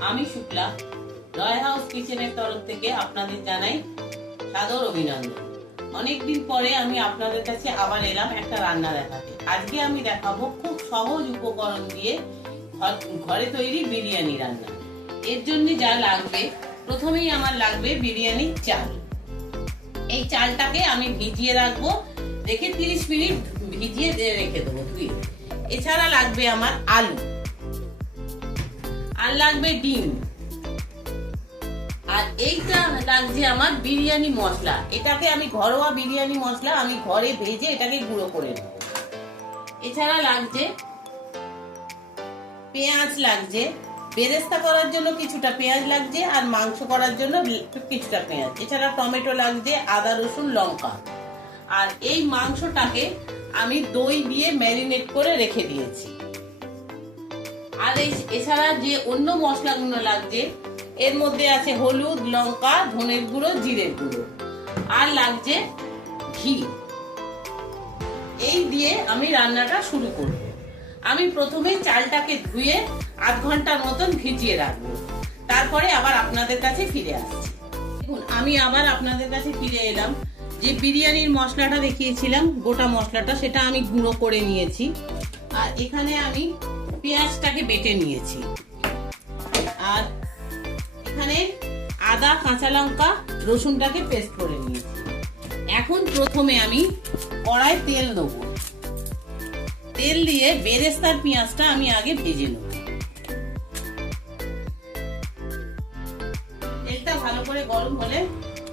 আমি শুক্লা রয় হাউস কিচেনের তরফ থেকে আপনাদের জানাই সাদর অভিনন্দন। অনেকদিন পরে আমি আপনাদের কাছে আবার এলাম একটা রান্না দেখাতে। আজকে আমি দেখাবো খুব সহজ উপকরণ দিয়ে ঘর- তৈরি বিরিয়ানি রান্না। এর জন্য যা লাগবে, প্রথমেই আমার লাগবে বিরিয়ানির চাল। এই চালটাকে আমি ভিজিয়ে রাখব রেখে তিরিশ মিনিট ভিজিয়ে রেখে দেবো ধুয়ে। এছাড়া লাগবে আমার আলু। আর লাগবে ডিম। আর এইটা লাগছে আমার বিরিয়ানি মশলা। এটাকে আমি ঘরোয়া বিরিয়ানি মশলা আমি ঘরে ভেজে এটাকে গুঁড়ো করে নেব। এছাড়া লাগছে পেঁয়াজ লাগছে। বেরেস্তা করার জন্য কিছুটা পেঁয়াজ লাগছে আর মাংস করার জন্য কিছুটা পেঁয়াজ। এছাড়া টমেটো লাগছে, আদা, রসুন, লঙ্কা। আর এই মাংসটাকে আমি দই দিয়ে ম্যারিনেট করে রেখে দিয়েছি। আর এছাড়া যে অন্য মশলাগুলো লাগছে, এর মধ্যে আছে হলুদ, লঙ্কা, ধনের গুঁড়ো, জিরের গুঁড়ো। আর লাগছে ঘি। এই দিয়ে আমি রান্নাটা শুরু করব। আমি প্রথমে চালটাকে ধুয়ে আধ ঘণ্টার মতন ভিজিয়ে রাখব। তারপরে আবার আপনাদের কাছে ফিরে আসছি। দেখুন, আমি আবার আপনাদের কাছে ফিরে এলাম। যে বিরিয়ানির মশলাটা দেখিয়েছিলাম, গোটা মশলাটা, সেটা আমি গুঁড়ো করে নিয়েছি। আর এখানে আমি পেঁয়াজটাকে বেটে নিয়েছি। আর এখানে আদা, কাঁচা লঙ্কা, রসুনটাকে পেস্ট করে নিয়েছি। এখন প্রথমে আমি কড়াই তেল দেবো। তেল দিয়ে বেরেস্তার পেঁয়াজটা আমি আগে ভেজে নেব। তেলটা ভালো করে গরম হলে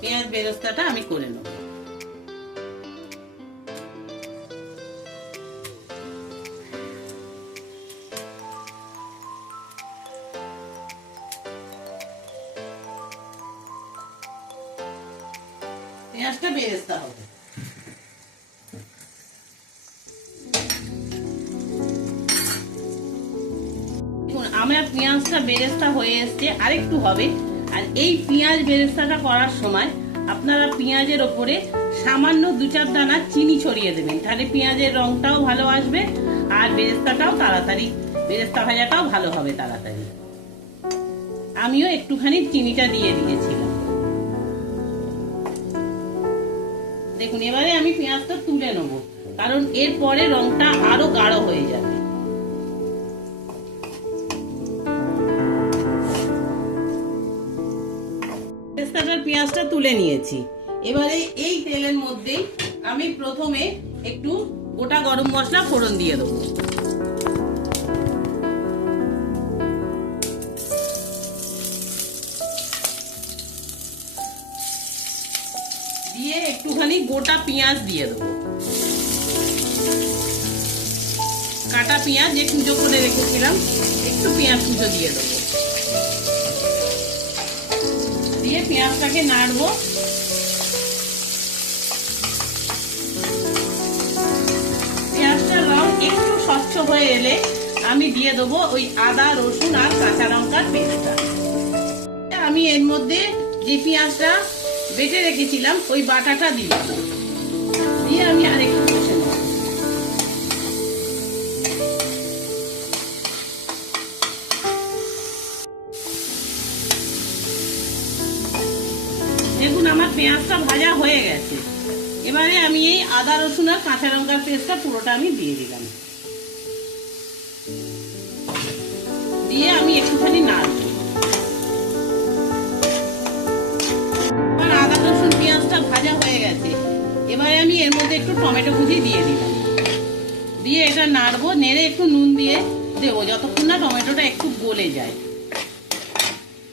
পেঁয়াজ বেরেস্তাটা আমি করে নেব। পেঁয়াজটা বেরেস্তা হবে। আমার পেঁয়াজটা বেরেস্তা হয়ে এসছে, আরেকটু হবে। আর এই পেঁয়াজ বেরেস্তাটা করার সময় আপনারা পেঁয়াজের ওপরে সামান্য দু চার দানা চিনি ছড়িয়ে দেবেন। তাহলে পেঁয়াজের রংটাও ভালো আসবে আর বেরেস্তাটাও তাড়াতাড়ি, বেরেস্তা ভাজাটাও ভালো হবে তাড়াতাড়ি। আমিও একটুখানি চিনিটা দিয়ে দিয়েছিলাম দেখুন, এবারে আমি পেঁয়াজটা তুলে নেব, কারণ এরপরে রংটা আরও গাঢ় হয়ে যাবে। পেঁয়াজটা তুলে নিয়েছি। এবারে এই তেলের মধ্যেই আমি প্রথমে একটু গোটা গরম মশলা ফোড়ন দিয়ে দেবো। গোটা পেঁয়াজ দিয়ে দেবো। কাটা পেঁয়াজ যে কুচো করে রেখেছিলাম, একটু পেঁয়াজ কুচো দিয়ে দেবো। দিয়ে পেঁয়াজটাকে নাড়বো। পেঁয়াজটার রং একটু স্বচ্ছ হয়ে এলে আমি দিয়ে দেবো ওই আদা, রসুন আর কাঁচা লঙ্কার পেস্টটা। আমি এর মধ্যে যে পেঁয়াজটা বেটে রেখেছিলাম, ওই বাটাটা দিলাম দিয়ে আমি আরেকটু কষে দেখুন, আমার পেঁয়াজটা ভাজা হয়ে গেছে। এবারে আমি এই আদা, রসুন আর কাঁচা লঙ্কার পেস্টটা পুরোটা আমি দিয়ে দিলাম। দিয়ে আমি একটুখানি নাড়বো। রসুন, পেঁয়াজটা ভাজা হয়ে গেছে। এবারে আমি এর মধ্যে একটু টমেটো কুচি দিয়ে দিলাম দিয়ে এটা নাড়বো, নেড়ে একটু নুন দিয়ে দেবো, যতক্ষণ না টমেটোটা একটু গলে যায়।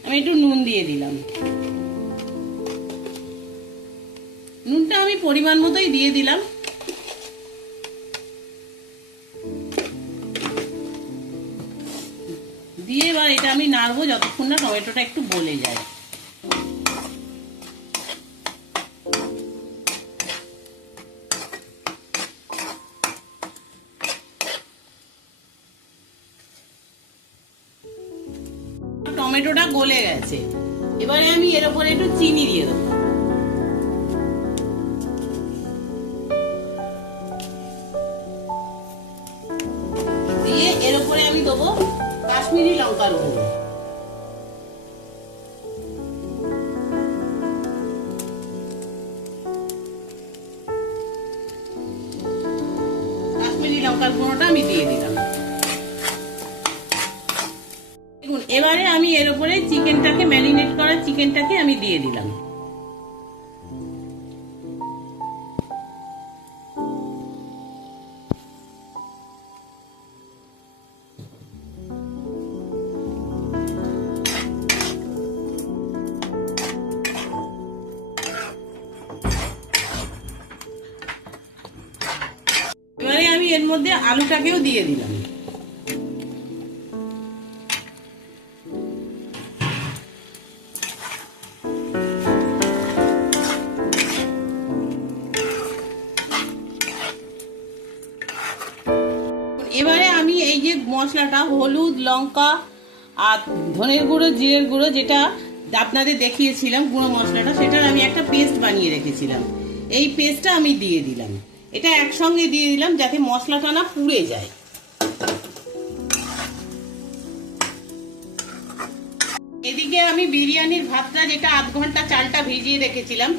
আমি একটু নুন দিয়ে দিলাম। নুনটা আমি পরিমাণ মতোই দিয়ে দিলাম। দিয়ে এবার এটা আমি নাড়বো, যতক্ষণ না টমেটোটা একটু গলে যায়। গলে গেছে। এবারে আমি এর উপরে একটু চিনি দিয়ে দেবো। উপরে চিকেনটাকে ম্যারিনেট করা চিকেনটাকে আমি দিয়ে দিলাম। মশলাটা, হলুদ, লঙ্কা আর ধনের গুঁড়ো, জিরের গুঁড়ো যেটা আপনাদের দেখিয়েছিলাম, গুঁড়ো মশলাটা, সেটার আমি একটা পেস্ট বানিয়ে রেখেছিলাম। এই পেস্টটা আমি দিয়ে দিলাম। এটা একসঙ্গে দিয়ে দিলাম যাতে মশলাটা না পুড়ে যায়। এদিকে আমি বিরিয়ানির ভাতটা, যেটা আধ ঘণ্টা চালটা ভিজিয়ে রেখেছিলাম,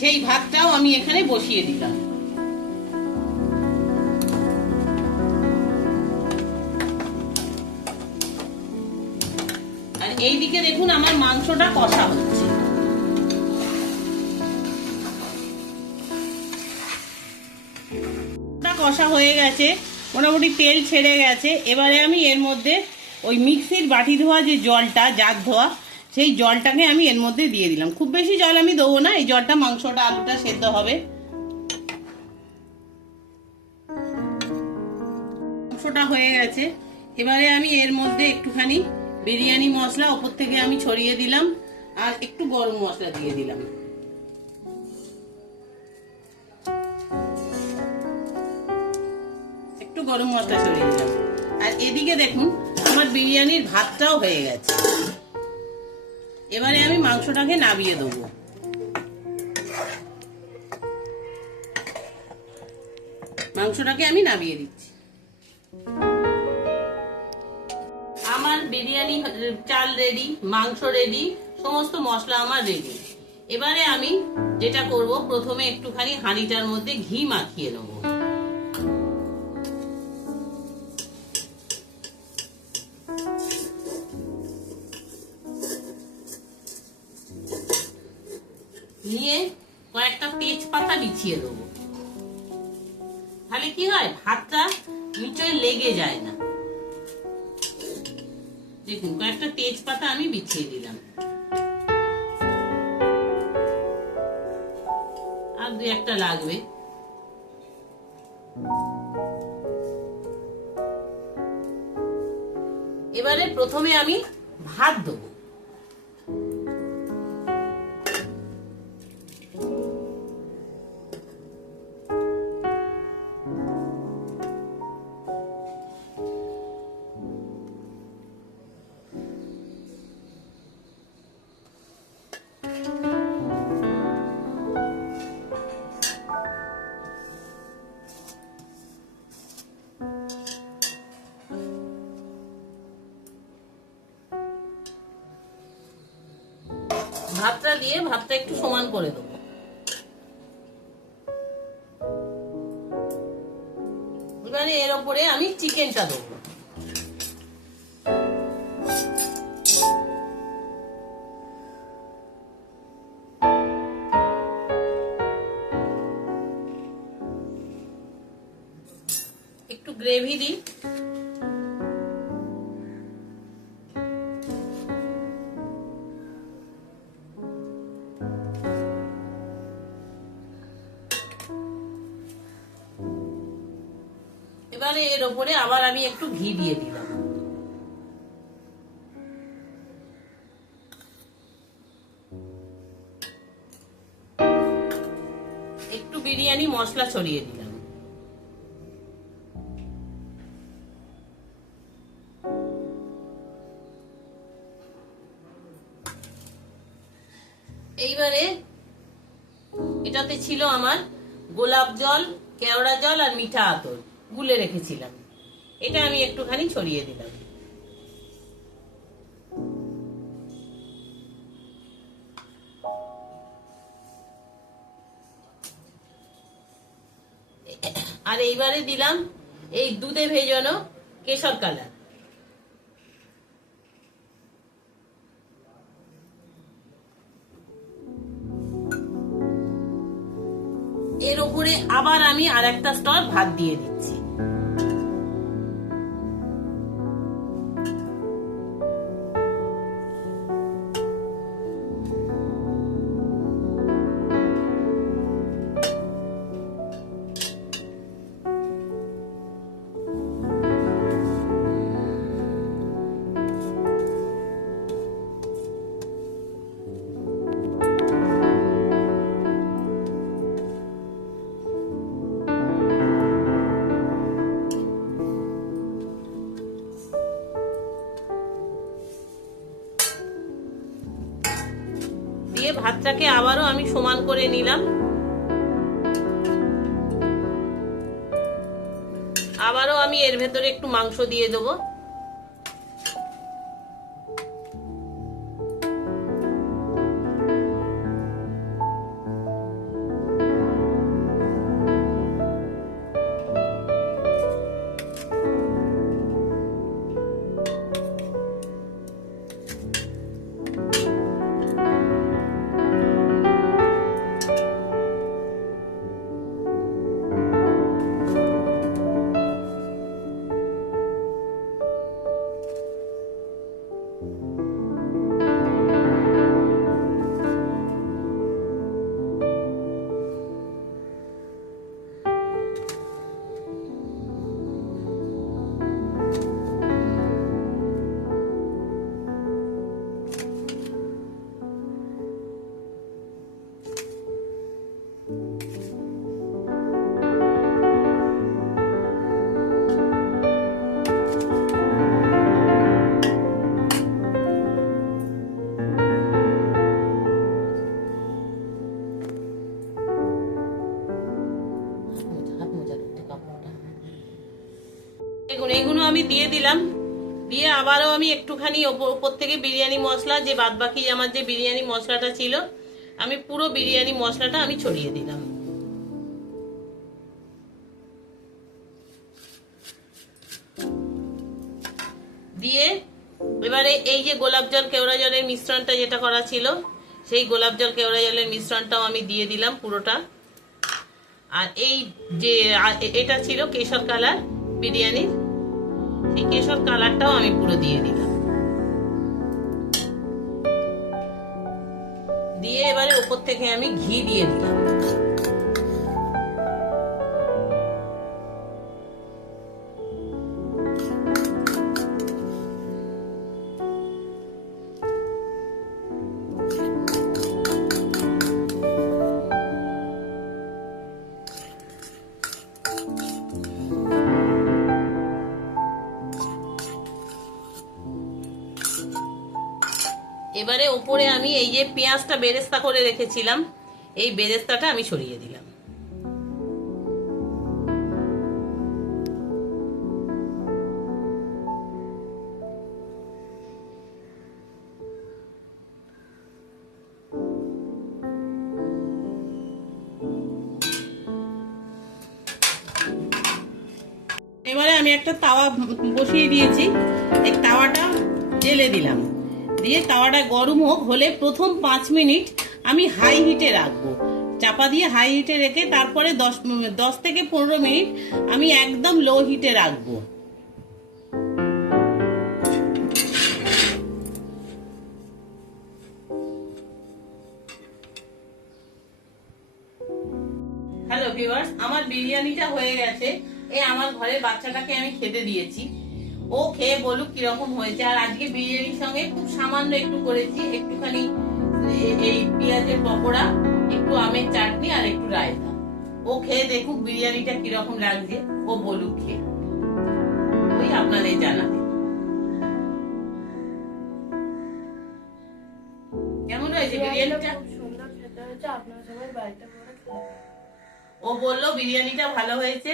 সেই ভাতটাও আমি এখানে বসিয়ে দিলাম। এইদিকে দেখুন আমার মাংসটা কষা হচ্ছে। কষা হয়ে গেছে, মোটামুটি তেল ছেড়ে গেছে। এবারে আমি এর মধ্যে ওই মিক্সির বাটি ধোয়া যে জলটা, জাগ ধোয়া, সেই জলটাকে আমি এর মধ্যে দিয়ে দিলাম। খুব বেশি জল আমি দেবো না, এই জলটা মাংসটা, আলুটা সেদ্ধ হবে। মাংসটা হয়ে গেছে। এবারে আমি এর মধ্যে একটুখানি বিরিয়ানি মশলা ওপর থেকে আমি ছড়িয়ে দিলাম আর একটু গরম মশলা দিয়ে দিলাম। একটু গরম মশলা ছড়িয়ে দিলাম। আর এদিকে দেখুন, আমার বিরিয়ানির ভাতটাও হয়ে গেছে। এবারে আমি মাংসটাকে নামিয়ে দেবো। মাংসটাকে আমি নামিয়ে দিচ্ছি। বিরিয়ানি, চাল রেডি মাংস রেডি সমস্ত মশলা আমার রেডি এবারে আমি যেটা করব, প্রথমে একটুখানি হাঁড়িটার মধ্যে ঘি মাখিয়ে নেব। নিয়ে কয়েকটা তেজপাতা বিছিয়ে দেবো। তাহলে কি হয়? ভাতটা নিচয় লেগে যায় না। দেখুন, কয়েকটা তেজপাতা আমি বিছিয়ে দিলাম। আর দু একটা লাগবে। এবারে প্রথমে আমি ভাত দেবো। ভাতটা দিয়ে ভাতটা একটু সমান করে দেবো। এবারে এর ওপরে আমি চিকেনটা দেবো। একটু গ্রেভি দিই। ওপরে আবার আমি একটু ঘি দিয়ে দিলাম। একটু বিরিয়ানি মশলা ছড়িয়ে দিলাম। এইবারে এটাতে ছিল আমার গোলাপ জল, কেওড়া জল আর মিঠা আতর। গুলে রেখেছিলাম। এটা আমি একটুখানি ছড়িয়ে দিলাম। আর এইবারে দিলাম এই দুধে ভেজানো কেশর কালার। এর উপরে আবার আমি আর একটা স্টল ভাত দিয়ে দিচ্ছি। দিয়ে ভাতটাকে আবারও আমি সমান করে নিলাম। আবারও আমি এর ভেতরে একটু মাংস দিয়ে দেবো। দিয়ে আবারও আমি একটুখানি ওপর থেকে বিরিয়ানি মশলা, যে বাদ বাকি আমার যে বিরিয়ানি মশলাটা ছিল, আমি পুরো বিরিয়ানি মশলাটা আমি ছড়িয়ে দিলাম। দিয়ে এবারে এই যে গোলাপ জল কেওড়া জলের মিশ্রণটা যেটা করা ছিল, সেই গোলাপ জল কেওড়া জলের মিশ্রণটাও আমি দিয়ে দিলাম পুরোটা। আর এই যে এটা ছিল কেশর কালার বিরিয়ানির। সেই কেশর কালারটাও আমি পুরো দিয়ে দিলাম। দিয়ে এবারে উপর থেকে আমি ঘি দিয়ে দিলাম। এবারে উপরে আমি এই যে পেঁয়াজটা বেরেস্তা করে রেখেছিলাম, এই বেরেস্তাটা আমি সরিয়ে দিলাম। এবারে আমি একটা তাওয়া বসিয়ে দিয়েছি, এই তাওয়াটা জেলে দিলাম। দিয়ে তাওয়াটা গরম হোক, হলে প্রথম পাঁচ মিনিট আমি হাই হিটে রাখব। চাপা দিয়ে হাই হিটে রেখে তারপরে দশ দশ থেকে পনেরো মিনিট আমি একদম লো হিটে রাখব। হ্যালো ভিউয়ার্স আমার বিরিয়ানিটা হয়ে গেছে। এ আমার ঘরে বাচ্চাটাকে আমি খেতে দিয়েছি। ও খেয়ে বলুক কীরকম হয়েছে। আর আজকে বিরিয়ানির সঙ্গে খুব সামান্য একটু করেছি একটুখানি এই পেঁয়াজের পকোড়া একটু আমের চাটনি আর একটু রায়তা। ও খেয়ে দেখুক বিরিয়ানিটা কীরকম লাগছে ও বলুক খেয়ে। ওই আপনাদের জানাবে কেমন হয়েছে বিরিয়ানিটা? ও বলল বিরিয়ানিটা ভালো হয়েছে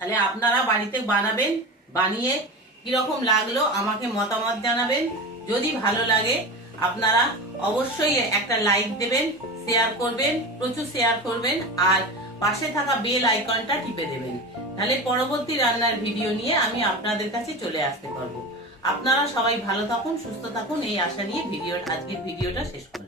তাহলে আপনারা বাড়িতে বানাবেন বানিয়ে কীরকম লাগল আমাকে মতামত জানাবেন। যদি ভালো লাগে, আপনারা অবশ্যই একটা লাইক দেবেন শেয়ার করবেন, প্রচুর শেয়ার করবেন, আর পাশে থাকা বেল আইকনটা টিপে দেবেন। তাহলে পরবর্তী রান্নার ভিডিও নিয়ে আমি আপনাদের কাছে চলে আসতে পারব। আপনারা সবাই ভালো থাকুন, সুস্থ থাকুন, এই আশা নিয়ে ভিডিও আজকের ভিডিওটা শেষ করলাম